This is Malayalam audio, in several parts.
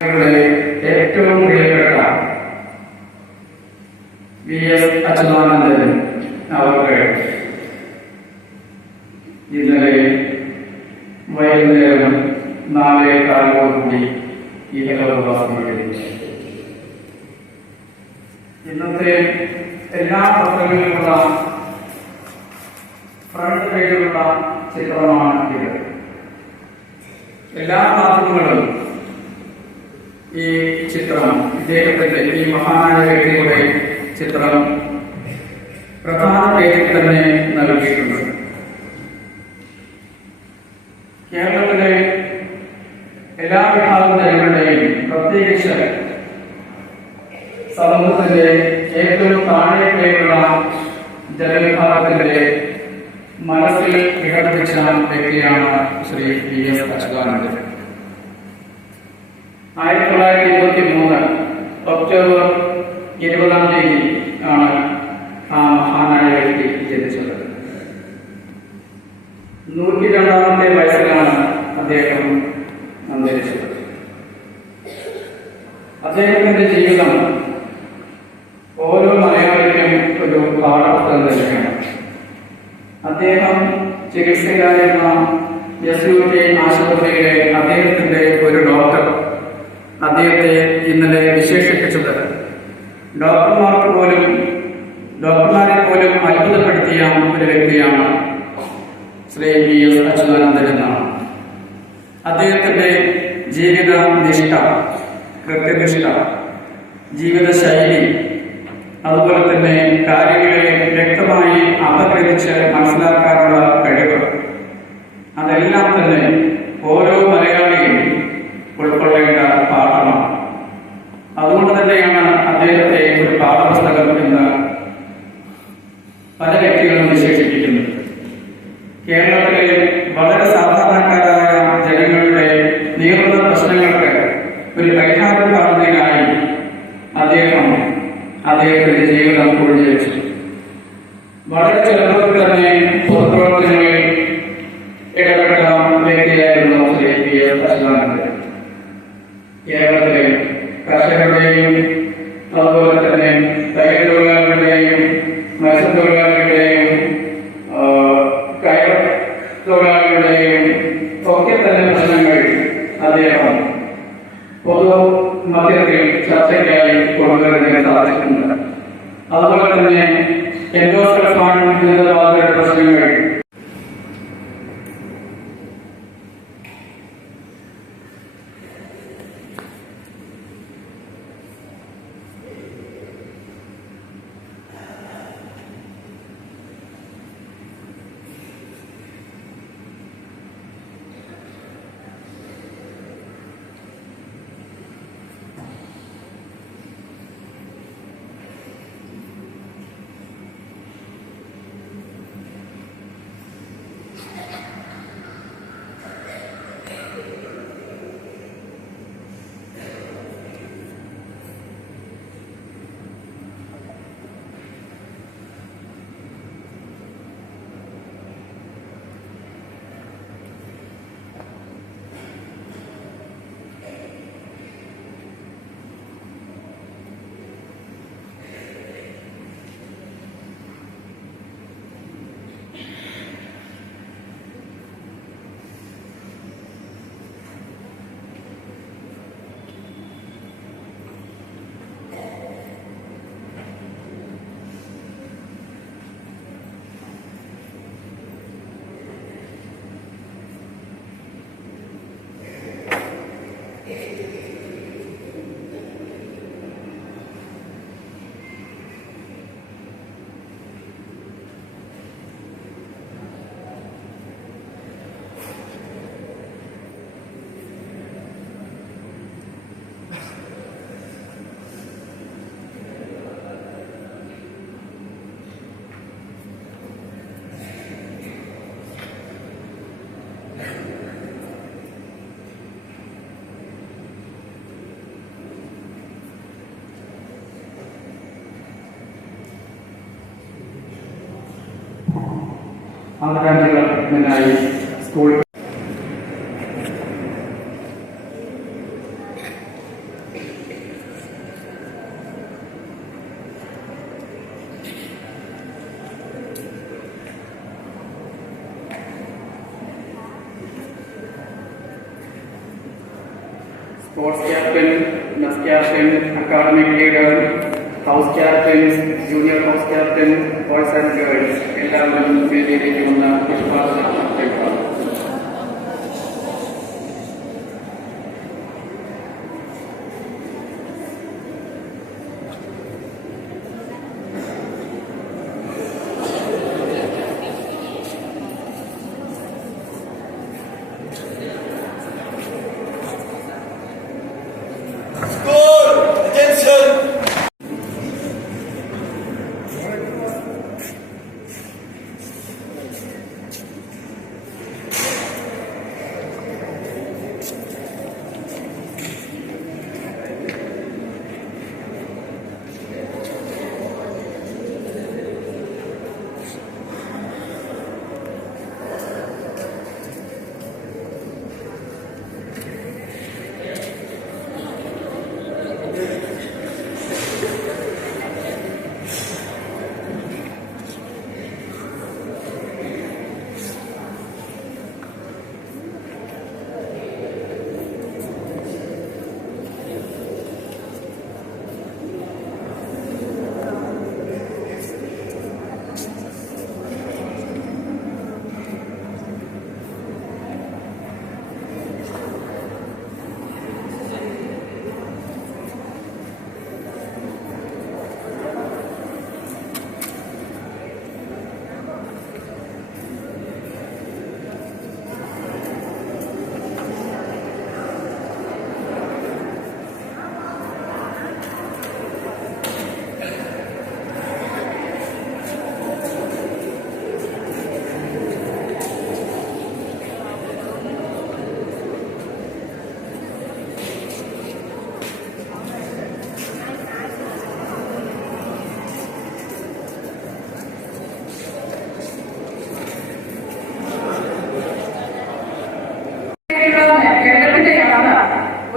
ഏറ്റവും പ്രിയപ്പെട്ട VS അച്യുതാനന്ദൻ അവർക്ക് ഇന്നലെ വൈകുന്നേരം 4:15 ഈ ലോകവാസം കഴിഞ്ഞു. ഇന്നത്തെ എല്ലാ പത്രങ്ങളിലുള്ള ഫ്രണ്ട് പേജിലുള്ള ചിത്രമാണ് ഇത്. എല്ലാ മാധ്യമങ്ങളും ഈ ചിത്രം, ഇദ്ദേഹത്തിന്റെ ഈ മഹാനായ വ്യക്തിയുടെ ചിത്രം പ്രധാന പേജിൽ തന്നെ നൽകിയിട്ടുണ്ട്. കേരളത്തിലെ എല്ലാ വിഭാഗം ജനങ്ങളുടെയും, പ്രത്യേകിച്ച് സമൂഹത്തിന്റെ ഏറ്റവും താഴേക്കുള്ള ജനവിഭാഗത്തിന്റെ മനസ്സിൽ ഇടം പിടിച്ച വ്യക്തിയാണ് ശ്രീ VS അച്യുതാനന്ദൻ. 1923 ഒക്ടോബർ 20 ആണ് ആ മഹാനായ വ്യക്തി ജനിച്ചത്. 102ാമത്തെ വയസ്സിലാണ് അദ്ദേഹം അന്തരിച്ചത്. അദ്ദേഹത്തിന്റെ ജീവിതം ഓരോ മലയാളിക്കും ഒരു പാഠപുസ്തകം തന്നെയാണ്. അദ്ദേഹം ചികിത്സയിലായിരുന്ന SUT ആശുപത്രിയിലെ അദ്ദേഹത്തിന്റെ ഒരു ഡോക്ടർ അദ്ദേഹത്തെ ഇന്നലെ വിശേഷിപ്പിച്ചത് ഡോക്ടർമാരെ പോലും അത്ഭുതപ്പെടുത്തിയ ഒരു വ്യക്തിയാണ് ശ്രീ VS അച്യുതാനന്ദൻ എന്നാണ്. അദ്ദേഹത്തിന്റെ ജീവിത നിഷ്ഠ, കൃത്യനിഷ്ഠ, ജീവിതശൈലി, അതുപോലെ തന്നെ കാര്യങ്ങളെ വ്യക്തമായി അപഗ്രഹിച്ച് മനസ്സിലാക്കാനുള്ള കഴിവ്, അതെല്ലാം തന്നെ ഓരോ മലയാളിയും ഉൾക്കൊള്ളേണ്ട പാഠമാണ്. അതുകൊണ്ട് തന്നെയാണ് അദ്ദേഹത്തെ ഒരു പാഠപുസ്തകം എന്ന് പല വ്യക്തികളും വിശേഷിപ്പിക്കുന്നത്. കേരളത്തിലെ വളരെ സാധാരണക്കാരായ ജനങ്ങളുടെ നീറുന്ന പ്രശ്നങ്ങൾക്ക് ഒരു പരിഹാരം കാണുന്നതിനായി അദ്ദേഹത്തിന്റെ ജീവിതം ഒഴിഞ്ഞു. വളരെ ചെറുപ്പത്തിൽ തന്നെ പൊതുപ്രവർത്തനങ്ങളിൽ ഇടപെട്ട വ്യക്തിയായിരുന്നു ശ്രീ VS അച്യുതാനന്ദൻ. കേരളത്തിലെ കർഷകരുടെയും അതുപോലെ തന്നെ തയ്യൽ തൊഴിലാളികളുടെയും മത്സ്യത്തൊഴിലാളികളുടെയും കയർ തൊഴിലാളികളുടെയും ഒക്കെ തന്നെ പ്രശ്നങ്ങൾ അദ്ദേഹം പൊതു മധ്യത്തിൽ ചർച്ചയ്ക്കായി കൊണ്ടുവരുന്നതിന് സാധിച്ചിട്ടുണ്ട്. അതുപോലെ തന്നെ എൻഡോസൾഫാൻ ജനിതകബാധയുടെ പ്രശ്നങ്ങൾ ആദരാഞ്ജലികളായി school sports captain, mess captain, academic leader, house captains, junior house captain, boys and girls എല്ലാവരും വേദിയിലേക്ക് വന്ന പുഷ്പാർച്ചന നടത്തിയിട്ടുണ്ട്.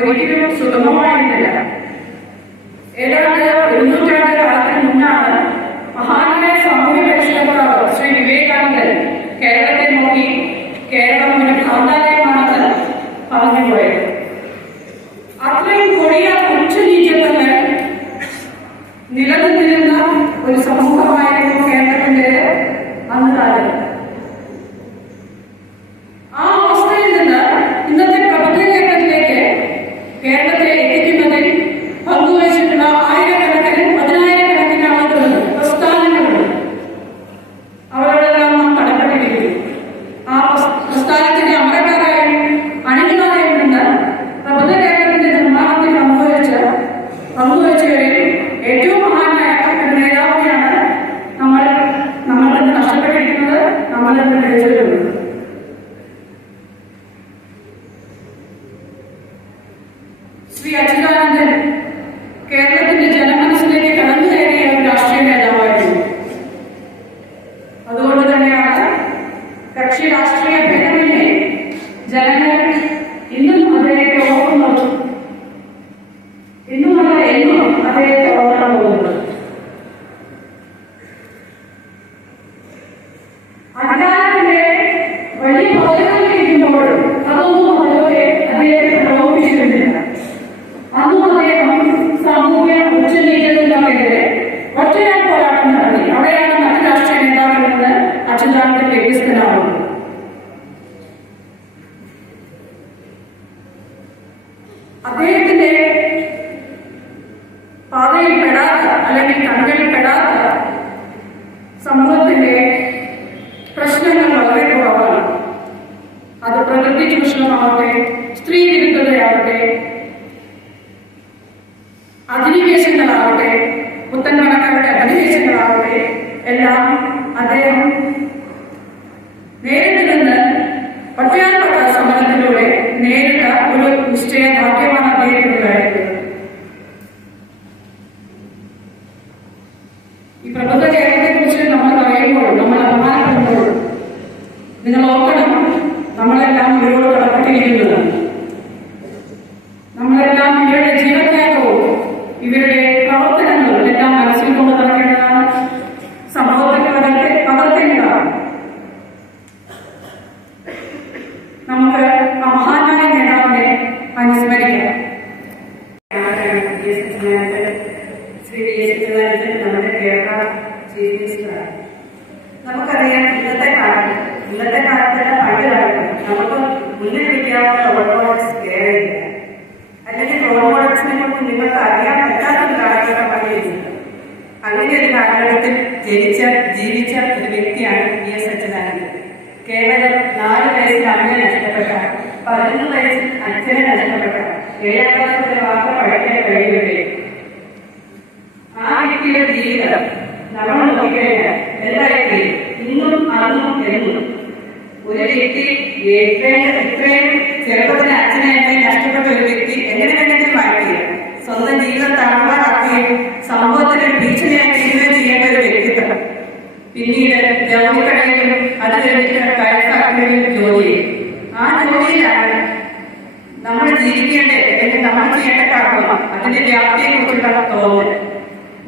ഒരിക്കലും സുഗമമായിരുന്നില്ല. ഏതാണ്ട് 200 കാലത്തിന് മുന്നാണ് മഹാനായ സാമൂഹ്യ പരിഷ്കർത്താവ് ശ്രീ വിവേകാനന്ദൻ കേരളത്തെ നോക്കി കേരളം ഒരു ഭ്രാന്താലയമാണെന്ന് പറഞ്ഞുപോയത്. അത്രയും കൊടിയ ഉച്ചനീചത്വങ്ങൾ നിലനിന്നിരുന്ന ഒരു സമൂഹമായിരുന്നു കേരളത്തിന്റെ അന്ന് കാലത്ത്. ആ അവസ്ഥയിൽ നിന്ന് ഇന്നത്തെ പ്രബുദ്ധ കേരളത്തിലേക്ക് കേരളത്തെ എത്തിക്കുന്നതിൽ പങ്കുവച്ചിട്ടുള്ള ആയിരക്കണക്കിന് പതിനായിരക്കണക്കിന് ആളുകളുണ്ട്, പ്രസ്ഥാനങ്ങളുണ്ട്. അവരോടെല്ലാം നാം കടപ്പെട്ടിരിക്കുന്നു. ആ പ്രസ്ഥാനത്തിന്റെ അമരക്കാരായും അണികളായും നിന്ന് പ്രബുദ്ധ കേരളത്തിന്റെ നിർമ്മാണത്തിൽ പങ്കുവച്ചവരിൽ ഏറ്റവും മഹാനായ ഒരു നേതാവിനെയാണ് നമ്മളിൽ നഷ്ടപ്പെട്ടിരിക്കുന്നത്, നമ്മളിൽ ലഭിച്ചിട്ടുള്ളത്. ശ്രീ അച്യുതാനന്ദൻ കേരളത്തിന്റെ ജനമനസ്സിലേക്ക് കടന്നു കയറിയ ഒരു രാഷ്ട്രീയ നേതാവായിരുന്നു. അതുകൊണ്ട് തന്നെയാണ് കക്ഷി രാഷ്ട്രീയ ഭേദമന്യേ ജനങ്ങൾ ഇന്നും അദ്ദേഹത്തെ ഓർക്കുന്നത്, ഇന്നുമല്ല എന്നും അദ്ദേഹത്തെ ഓർക്കാൻ പോകുന്നത്. അധികാരത്തിന്റെ വലിയ പദവികളിലിരിക്കുമ്പോഴും അതൊന്നും അതുപോലെ അദ്ദേഹത്തെ പ്രലോഭിച്ചിരുന്നില്ല. അന്നും അദ്ദേഹം സാമൂഹ്യ ഉച്ചനീചത്വത്തിനെതിരെ ഒറ്റയാൾ പോരാട്ടം നടത്തി. അവിടെയാണ് മറ്റു രാഷ്ട്രീയ നേതാക്കളിൽ നിന്ന് അച്യുതാനന്ദൻ വ്യത്യസ്തനാവുന്നത്. അദ്ദേഹത്തിന്റെ പാതയിൽ പെടാത്ത അല്ലെങ്കിൽ കണ്ണുകളിൽ പെടാത്ത സമൂഹത്തിന്റെ പ്രശ്നങ്ങൾ വളരെ കുറവാണ്. അത് പ്രകൃതി ചൂഷണമാവട്ടെ, സ്ത്രീ വിരുദ്ധതയാവട്ടെ, അധിനിവേശങ്ങളാവട്ടെ, പുത്തൻമണക്കാരുടെ അധിനിവേശങ്ങളാവട്ടെ, എല്ലാം അദ്ദേഹം നേരിട്ട് നിന്ന് ഒറ്റയാൽപ്പെട്ട സമരത്തിലൂടെ നേരിട്ട ഒരു നിശ്ചയദാർഢ്യമാണ് അദ്ദേഹത്തിനുണ്ടായിരുന്നത്. ഈ പ്രബുദ്ധ കേരളത്തെ കുറിച്ച് നമ്മൾ പറയുമ്പോൾ, നമ്മൾ അഭിമാനപ്പെടുമ്പോൾ നിങ്ങൾ ഓർക്കണം, നമ്മളെല്ലാം ഇവരോട് കടപ്പെട്ടിരിക്കുന്നതാണ്. നമ്മളെല്ലാം ഇവരുടെ ജീവത്യാഗവും ഇവരുടെ പ്രവർത്തനങ്ങളും എല്ലാം മനസ്സിൽ കൊണ്ട് നടക്കേണ്ടതാണ്. സമൂഹത്തിൽ പകർത്തേണ്ടതാണ്. നമുക്ക് ആ മഹാനായ നേതാവിനെ അനുസ്മരിക്കാം. കേവലം 4 വയസ്സിൽ അമ്മയെ നഷ്ടപ്പെട്ട, 11 വയസ്സിൽ അച്ഛനെ നഷ്ടപ്പെട്ട, 7ാം ക്ലാസ്സിലെ വാർത്ത പഠിക്കാൻ കഴിയുകയും ആ വ്യക്തിയുടെ ജീവിതം നമ്മൾ നോക്കിക്കഴിഞ്ഞാൽ എന്തായാലും ഇന്നും അന്നും എന്നും ഒരു വ്യക്തി ഇത്രയും ചെറുപ്പത്തിന് അച്ഛനെ നഷ്ടപ്പെട്ട ഒരു വ്യക്തി എങ്ങനെ വേണമെങ്കിലും മാറ്റുകയും സ്വന്തം ജീവിതം തളർവാക്കുകയും സമൂഹത്തിന് ഭീഷണിയായി തീരുകയും ചെയ്യേണ്ട ഒരു വ്യക്തിത്വം. പിന്നീട് ജോലിക്കടയിലും അത് കഴിഞ്ഞിട്ട് കയൽക്കാക്കലും ജോലി, ആ ജോലിയിലാണ് നമ്മൾ ജീവിക്കേണ്ടത് അല്ലെങ്കിൽ നമ്മൾ ചെയ്യേണ്ട കർമ്മം, അതിന്റെ വ്യാപ്തിയെ കുറിച്ചുള്ള തോന്നൽ.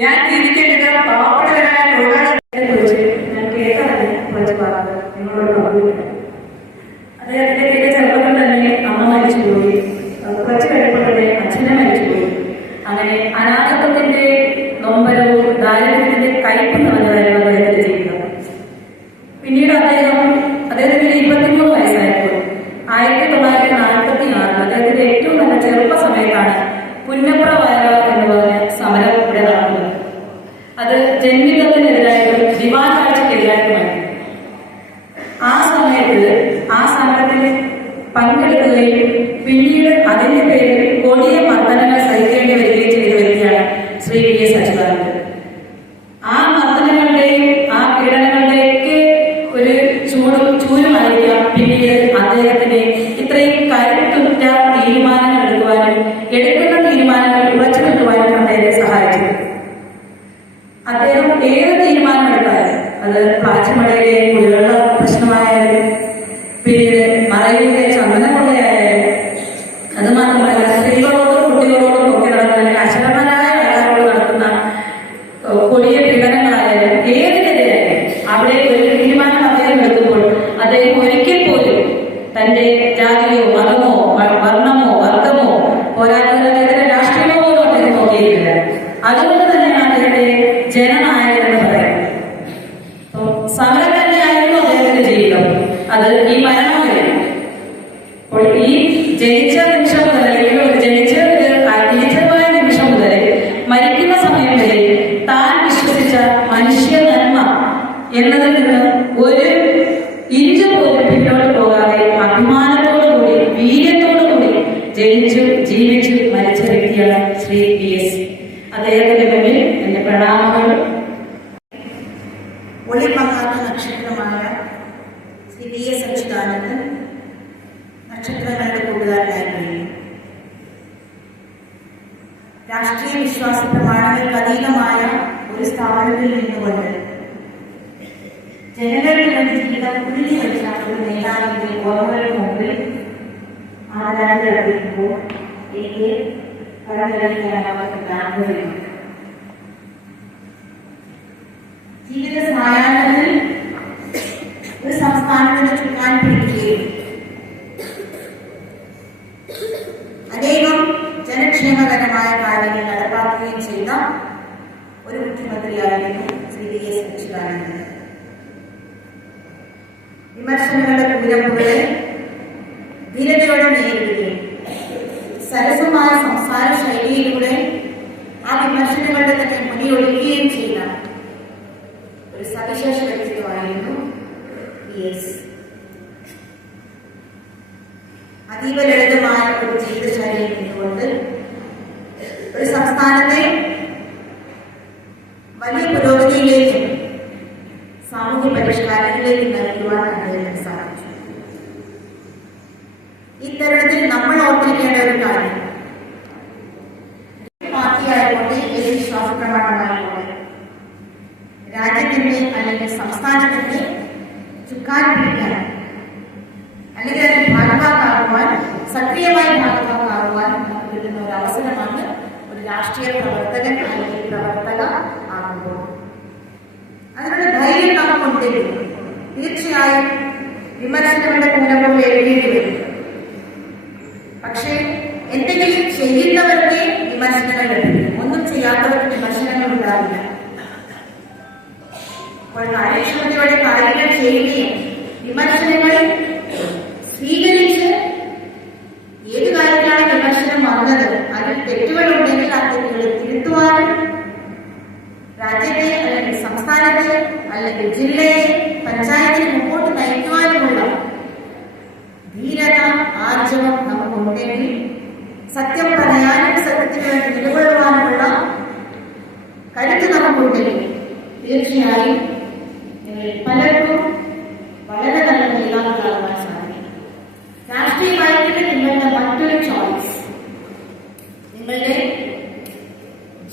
ഞാൻ ജീവിക്കേണ്ടത് പാവപ്പെട്ടവരായ തൊഴിലാളികളെ കുറിച്ച് ഞാൻ കേട്ടറിഞ്ഞ കുറച്ച് വാർത്തകൾ നിങ്ങളോട് പങ്കുവയ്ക്കാം. അദ്ദേഹത്തിന്റെ ചെറുപ്പത്തിൽ തന്നെ അമ്മ മരിച്ചുപോയി, കുറച്ച് കഴിയുമ്പോൾ തന്നെ അച്ഛനെ മരിച്ചുപോയി. അങ്ങനെ അനാഥത്വത്തിന്റെ നൊമ്പരവും ദാരിദ്ര്യത്തിന്റെ കയ്പ് നിറഞ്ഞതായിരുന്നു അദ്ദേഹത്തിന്റെ ജീവിതം. പിന്നീട് അദ്ദേഹത്തിന് 23 വയസ്സായപ്പോൾ 1946 അദ്ദേഹത്തിന്റെ ഏറ്റവും നല്ല ചെറുപ്പ സമയത്താണ് പുന്നപ്ര വയറ എന്ന് പറഞ്ഞ സമരം ഇവിടെ നടക്കുന്നത്. അത് ജന്മിതത്തിനെതിരായിട്ടും ദിവാൻ കാഴ്ചക്കെതിരായിട്ടുമായിരുന്നു. ആ സമയത്ത് ആ സമരത്തിൽ പങ്കെടുക്കുകയും പിന്നീട് അതിന്റെ പേരിൽ കൊടിയ മർദ്ദനങ്ങൾ സഹിക്കേണ്ടി വരികയും ചെയ്ത വ്യക്തിയാണ് ശ്രീ വി.എസ്. അച്യുതാനന്ദൻ. ആ മർദ്ദനങ്ങളുടെയും ആ പീഡനങ്ങളുടെയൊക്കെ ഒരു ചൂരുമായിരിക്കാം പിന്നീട് അദ്ദേഹത്തിന് ഇത്രയും കരുത്തുറ്റ തീരുമാനങ്ങൾ എടുക്കുവാനും എടുക്കുന്ന തീരുമാനങ്ങൾ ഉറച്ചു നിൽക്കുവാനും അദ്ദേഹത്തെ സഹായിച്ചത്. അദ്ദേഹം ഏത് തീരുമാനം എടുത്താലും, അത് പ്ലാച്ചിമടയിലെ കുടിവെള്ള പ്രശ്നമായാലും പിന്നീട് മറയൂരിലെ ചന്ദന കൊള്ളയായാലും, അത് മാത്രമല്ല സ്ത്രീകളോടും കുട്ടികളോടും ഒക്കെ നടക്കുന്ന അശരണരായ ആൾക്കാരോട് നടക്കുന്ന കൊടിയ പീഡനങ്ങളായാലും ഏതിനെതിരായാലും അവിടെ ഒരു തീരുമാനം അദ്ദേഹം എടുക്കുമ്പോൾ അദ്ദേഹം ഒരിക്കൽ പോലും തന്റെ ജാതിയോ മതമോ വർണ്ണമോ വർഗമോ പോരാട്ടത്തിനെതിരെ രാഷ്ട്രീയമോ പോലും അദ്ദേഹം നോക്കിയിട്ടില്ല. അതുകൊണ്ട് തന്നെയാണ് അദ്ദേഹത്തെ ജനനായകൻ എന്ന് പറയുന്നത്. സമരം തന്നെയായിരുന്നു അദ്ദേഹത്തിന്റെ ജീവിതം. അത് ഈ മരണം വരെ, അപ്പോൾ ഈ ജനിച്ച നിമിഷം മുതൽ അല്ലെങ്കിൽ ജനിച്ചതായ നിമിഷം മുതൽ മരിക്കുന്ന സമയം വരെ താൻ വിശ്വസിച്ച മനുഷ്യ നന്മ എന്നതിൽ നിന്ന് ഒരു ഇഞ്ച് പോലും പിന്നോട്ട് പോകാതെ അഭിമാനത്തോടുകൂടി വീര്യത്തോടുകൂടി ജനിച്ചു ജീവിച്ചു മരിച്ച വ്യക്തിയാണ് ശ്രീ വി.എസ്. അദ്ദേഹത്തിന്റെ മുന്നിൽ എന്റെ പ്രണാമങ്ങൾ. ഒളിമങ്ങാത്ത നക്ഷത്രമായ ശ്രീ വി.എസ്. അച്യുതാനന്ദൻ നക്ഷത്രങ്ങളുടെ കൂട്ടുകാരനായി കഴിഞ്ഞു. രാഷ്ട്രീയ വിശ്വാസ പ്രമാണങ്ങൾക്ക് അതീതമായ ഒരു സ്ഥാപനത്തിൽ നിന്നുകൊണ്ട് ജനങ്ങൾക്ക് വേണ്ടി ജീവിതം ഉരുളി വെച്ച ഒരു നേതാവിന്റെ ഓർമ്മകൾക്ക് മുമ്പിൽ ആദരാഞ്ജലി അർപ്പിക്കുമ്പോൾ എനിക്ക് കടന്നിരിക്കാൻ അവർക്ക് താല്പര്യമുണ്ട്. ജീവിത സായാഹ്നത്തിൽ ഒരു സംസ്ഥാനത്തിന് ചുക്കാൻ പിടിക്കുകയും അനേകം ജനക്ഷേമകരമായ കാര്യങ്ങൾ നടപ്പാക്കുകയും ചെയ്ത ഒരു മുഖ്യമന്ത്രിയായിരുന്നു ശ്രീ വി.എസ്. അച്യുതാനന്ദൻ. വിമർശനങ്ങളുടെ കുരമ്പുകളെ ധീരതയോടെ നേരിടുകയും സരസമായ സംസാര ശൈലിയിലൂടെ ആ വിമർശനങ്ങളുടെ തന്നെ മുനിയൊടുക്കുകയും ചെയ്ത ഒരു സവിശേഷ വ്യക്തിത്വമായിരുന്നു വി.എസ്. അതീവ ലളിതമായ ഒരു ജീവിതശൈലിയിൽ നിന്നുകൊണ്ട് ഒരു സംസ്ഥാനത്തെ വലിയ പുരോഗതിയിലേക്കും സാമൂഹ്യ പരിഷ്കാരങ്ങളിലേക്കും നയിക്കുവാൻ അദ്ദേഹത്തിന് സാധിച്ചു. ഇത്തരത്തിൽ നമ്മൾ ഓർത്തിരിക്കേണ്ട ഒരു കാര്യം, പാർട്ടിയായതുകൊണ്ട് ഏത് വിശ്വാസ പ്രമാണമായതുകൊണ്ട് രാജ്യത്തിന്റെ അല്ലെങ്കിൽ സംസ്ഥാനത്തിന്റെ ചുക്കാൻ പിടിക്കാൻ അല്ലെങ്കിൽ അതിന്റെ ഭാഗമാക്കാകുവാൻ, സക്രിയമായ ഭാഗമാക്കാകുവാൻ നമുക്ക് കിട്ടുന്ന ഒരു അവസരമാണ് ഒരു രാഷ്ട്രീയ പ്രവർത്തകൻ അല്ലെങ്കിൽ പ്രവർത്തക ആകുമ്പോൾ. അതിനുള്ള ധൈര്യം നമുക്കുണ്ടെങ്കിൽ തീർച്ചയായും വിമർശനങ്ങളുടെ കൂലപ്പോൾ എഴുതിയിട്ട് വരും. പക്ഷേ എന്തെങ്കിലും ചെയ്യുന്നവർക്ക് വിമർശനങ്ങൾ ലഭിക്കും, ഒന്നും ചെയ്യാത്തവർക്ക് വിമർശനങ്ങൾ ഉണ്ടാവില്ല. അപ്പോൾ കാര്യക്ഷമതയോടെ കാര്യങ്ങൾ ചെയ്യുകയും വിമർശനങ്ങൾ സ്വീകരിച്ച് ഏത് കാര്യത്തിലാണ് വിമർശനം വന്നത് അതിൽ തെറ്റുകളുണ്ടെങ്കിൽ ആ തെറ്റുകൾ തിരുത്തുവാനും രാജ്യത്തെ അല്ലെങ്കിൽ സംസ്ഥാനത്തെ അല്ലെങ്കിൽ ജില്ലയെ പഞ്ചായത്തിന് മുമ്പോട്ട് നയിക്കുവാനുമുള്ള രാഷ്ട്രീയമായിട്ട് നിങ്ങളുടെ മറ്റൊരു ചോയ്സ് നിങ്ങളുടെ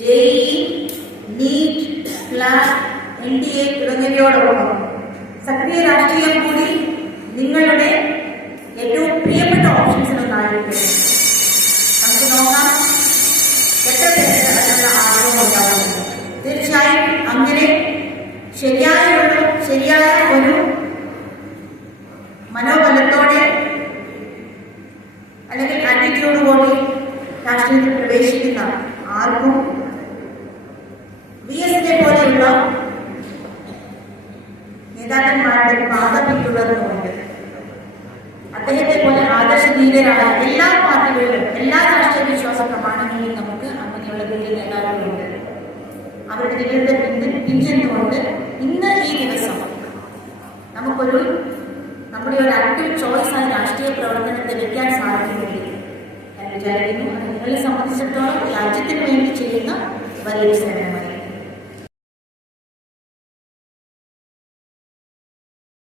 JEE, നീറ്റ്, ക്ലാസ്, NDA തുടങ്ങിയവയോടൊപ്പം സക്രിയ രാഷ്ട്രീയം കൂടി നിങ്ങളുടെ ഏറ്റവും പ്രിയപ്പെട്ട ഓപ്ഷൻസിലൊന്നായിരിക്കും. നമുക്ക് നോക്കാം എത്ര പേർക്ക് അതിനുള്ള ആഗ്രഹം ഉണ്ടാവുന്നു. തീർച്ചയായും അങ്ങനെ ശരിയായ ഒരു മനോബലത്തോടെ അല്ലെങ്കിൽ ആറ്റിറ്റ്യൂഡോടെ രാഷ്ട്രീയത്തിൽ പ്രവേശിക്കുന്ന ആർക്കും VS പോലെയുള്ള നേതാക്കന്മാരുടെ പാത പിന്തുടർന്നുകൊണ്ട് അദ്ദേഹത്തെ പോലെ ആദർശധീരരായ എല്ലാ പാർട്ടികളിലും എല്ലാ രാഷ്ട്രീയ വിശ്വാസ പ്രമാണങ്ങളിലും നമുക്ക് അങ്ങനെയുള്ള വലിയ നേതാക്കളുണ്ട്. അവരുടെ ജീവിതത്തെ പിന്തുണച്ചുകൊണ്ട് ഇന്ന് ഈ ദിവസം നമ്മുടെ ഒരു ആക്റ്റീവ് ചോയ്സ് ആയ രാഷ്ട്രീയ പ്രവർത്തനത്തെ വെക്കാൻ സാധിക്കുമെങ്കിൽ ഞാൻ വിചാരിക്കുന്നു അത് നിങ്ങളെ സംബന്ധിച്ചിടത്തോളം രാജ്യത്തിന് വേണ്ടി ചെയ്യുന്ന വലിയൊരു സേവനമായി.